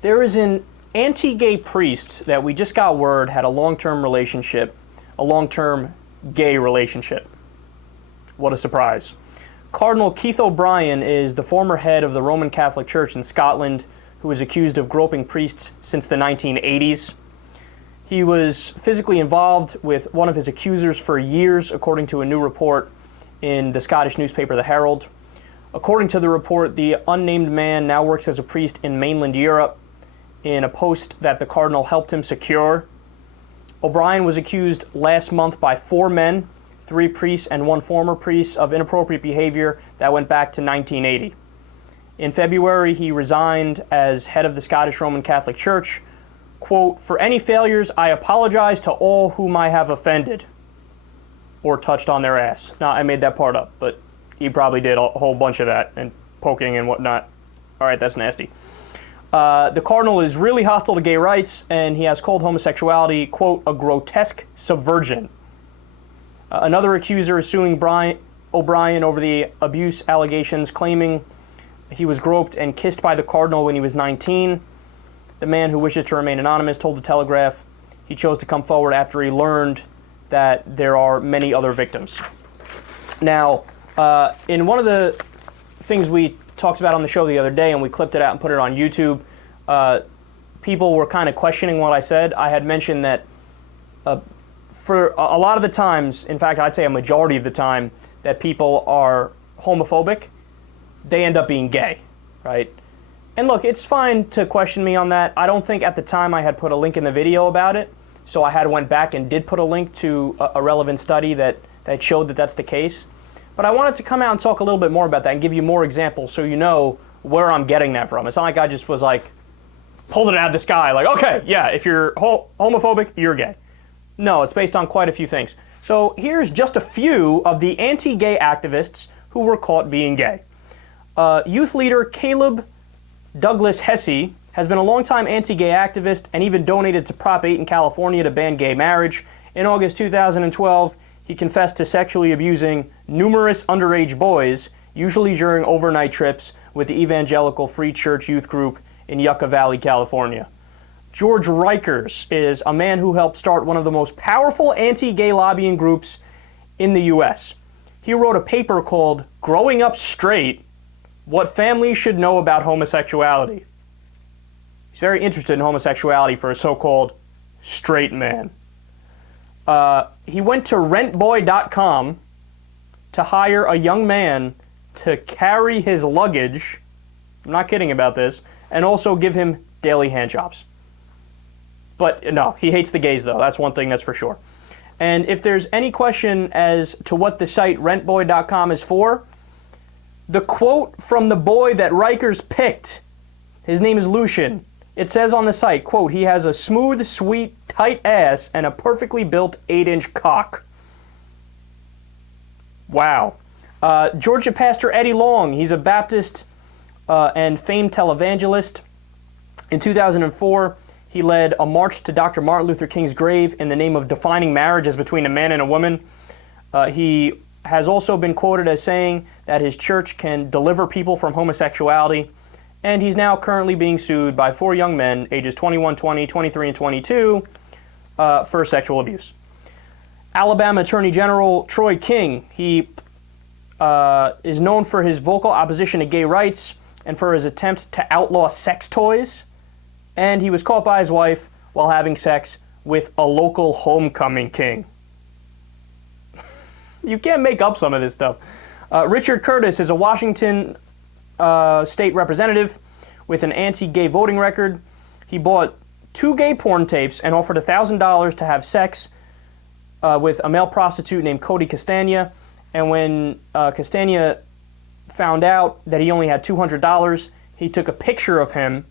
There is an anti-gay priest that we just got word had a long-term relationship, a long-term gay relationship. What a surprise. Cardinal Keith O'Brien is the former head of the Roman Catholic Church in Scotland, who was accused of groping priests since the 1980s. He was physically involved with one of his accusers for years, according to a new report in the Scottish newspaper, the Herald. According to the report, the unnamed man now works as a priest in mainland Europe in a post that the cardinal helped him secure. O'Brien was accused last month by 4 men, 3 priests and 1 former priest, of inappropriate behavior that went back to 1980. In February, he resigned as head of the Scottish Roman Catholic Church. Quote, "For any failures, I apologize to all whom I have offended or touched on their ass." Now, I made that part up, but he probably did a whole bunch of that and poking and whatnot. All right, that's nasty. The cardinal is really hostile to gay rights, and he has called homosexuality, quote, "a grotesque subversion." Another accuser is suing O'Brien over the abuse allegations, claiming he was groped and kissed by the cardinal when he was 19. The man, who wishes to remain anonymous, told the Telegraph he chose to come forward after he learned that there are many other victims. Now, in one of the things we talked about on the show the other day, and we clipped it out and put it on YouTube, people were kind of questioning what I said. I had mentioned that for a lot of the times, in fact, I'd say a majority of the time, that people are homophobic, they end up being gay, right? And look, it's fine to question me on that. I don't think at the time I had put a link in the video about it, so I had went back and did put a link to a relevant study that showed that that's the case. But I wanted to come out and talk a little bit more about that and give you more examples so you know where I'm getting that from. It's not like I just was like, pulled it out of the sky, like, okay, yeah, if you're homophobic, you're gay. No, it's based on quite a few things. So here's just a few of the anti-gay activists who were caught being gay. Youth leader Caleb Douglas Hesse has been a longtime anti-gay activist and even donated to Prop 8 in California to ban gay marriage. In August 2012, he confessed to sexually abusing numerous underage boys, usually during overnight trips with the Evangelical Free Church Youth Group in Yucca Valley, California. George Rikers is a man who helped start one of the most powerful anti-gay lobbying groups in the U.S. He wrote a paper called "Growing Up Straight: What Families Should Know About Homosexuality." He's very interested in homosexuality for a so-called straight man. He went to rentboy.com to hire a young man to carry his luggage, I'm not kidding about this, and also give him daily handjobs. But no, he hates the gays though, that's one thing that's for sure. And if there's any question as to what the site rentboy.com is for, the quote from the boy that Rikers picked, his name is Lucian. It says on the site, quote, "He has a smooth, sweet, tight ass and a perfectly built 8-inch cock." Wow. Georgia pastor Eddie Long, he's a Baptist and famed televangelist. In 2004, he led a march to Dr. Martin Luther King's grave in the name of defining marriage as between a man and a woman. He has also been quoted as saying that his church can deliver people from homosexuality, and he's now currently being sued by 4 young men, ages 21, 20, 23, and 22, for sexual abuse. Alabama Attorney General Troy King, he is known for his vocal opposition to gay rights and for his attempt to outlaw sex toys, and he was caught by his wife while having sex with a local homecoming king. You can't make up some of this stuff. Richard Curtis is a Washington state representative with an anti-gay voting record. He bought 2 gay porn tapes and offered $1,000 to have sex with a male prostitute named Cody Castagna. And when Castagna found out that he only had $200, he took a picture of him.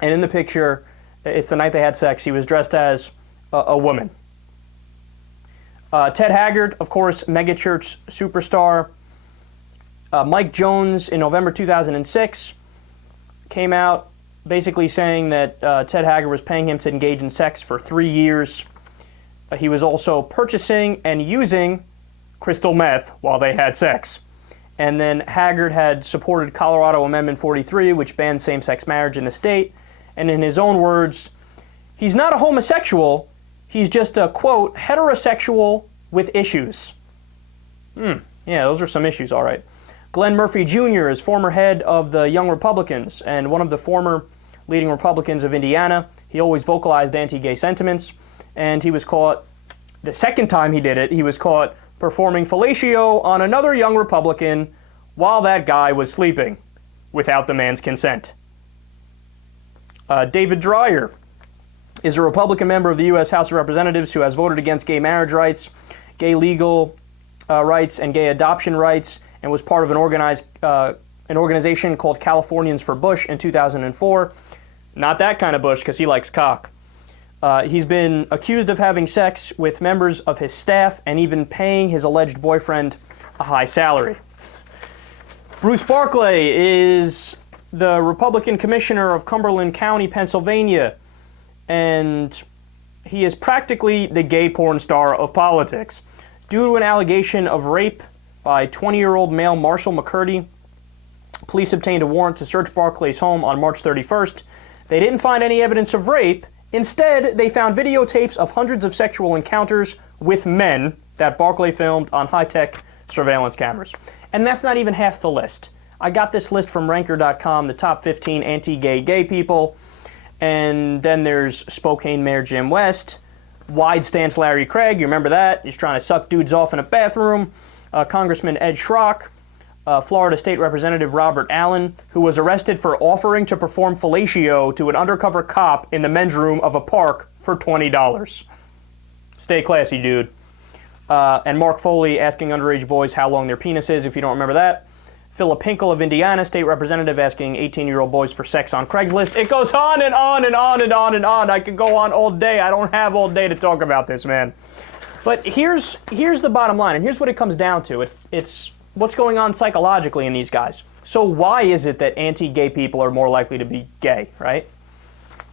And in the picture, it's the night they had sex, he was dressed as a woman. Ted Haggard, of course, megachurch superstar. Mike Jones, in November 2006, came out basically saying that Ted Haggard was paying him to engage in sex for 3 years. He was also purchasing and using crystal meth while they had sex. And then Haggard had supported Colorado Amendment 43, which banned same-sex marriage in the state. And in his own words, he's not a homosexual, he's just a, quote, heterosexual with issues. Yeah, those are some issues, all right. Glenn Murphy Jr. is former head of the Young Republicans and one of the former leading Republicans of Indiana. He always vocalized anti-gay sentiments, and he was caught, the second time he did it, he was caught performing fellatio on another young Republican while that guy was sleeping without the man's consent. David Dreyer is a Republican member of the U.S. House of Representatives who has voted against gay marriage rights, gay legal rights, and gay adoption rights, and was part of an organization called Californians for Bush in 2004. Not that kind of Bush, because he likes cock. He's been accused of having sex with members of his staff and even paying his alleged boyfriend a high salary. Bruce Barclay is the Republican commissioner of Cumberland County, Pennsylvania, and he is practically the gay porn star of politics. Due to an allegation of rape by 20-year-old male Marshall McCurdy, police obtained a warrant to search Barclay's home on March 31st. They didn't find any evidence of rape. Instead, they found videotapes of hundreds of sexual encounters with men that Barclay filmed on high-tech surveillance cameras. And that's not even half the list. I got this list from Ranker.com, the top 15 anti-gay gay people. And then there's Spokane Mayor Jim West, wide stance Larry Craig, you remember that? He's trying to suck dudes off in a bathroom. Congressman Ed Schrock, Florida State Representative Robert Allen, who was arrested for offering to perform fellatio to an undercover cop in the men's room of a park for $20. Stay classy, dude. And Mark Foley asking underage boys how long their penis is, if you don't remember that. Philip Hinkle of Indiana, state representative, asking 18-year-old boys for sex on Craigslist. It goes on and on and on and on and on. I could go on all day. I don't have all day to talk about this, man. But here's the bottom line, and here's what it comes down to. It's what's going on psychologically in these guys. So why is it that anti-gay people are more likely to be gay, right?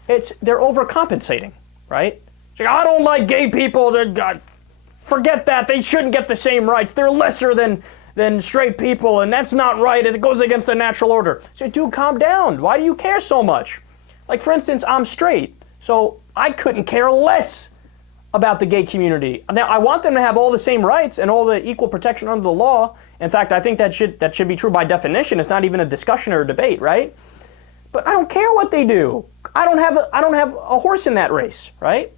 They're overcompensating, right? It's like, I don't like gay people. Forget that. They shouldn't get the same rights. They're lesser than straight people, and that's not right. It goes against the natural order. So, dude, calm down. Why do you care so much? Like, for instance, I'm straight, so I couldn't care less about the gay community. Now, I want them to have all the same rights and all the equal protection under the law. In fact, I think that should be true by definition. It's not even a discussion or a debate, right? But I don't care what they do. I don't have a horse in that race, right?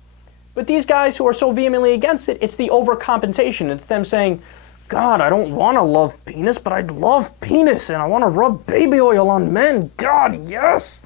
But these guys who are so vehemently against it, it's the overcompensation. It's them saying, God, I don't want to love penis, but I love penis, and I want to rub baby oil on men. God, yes!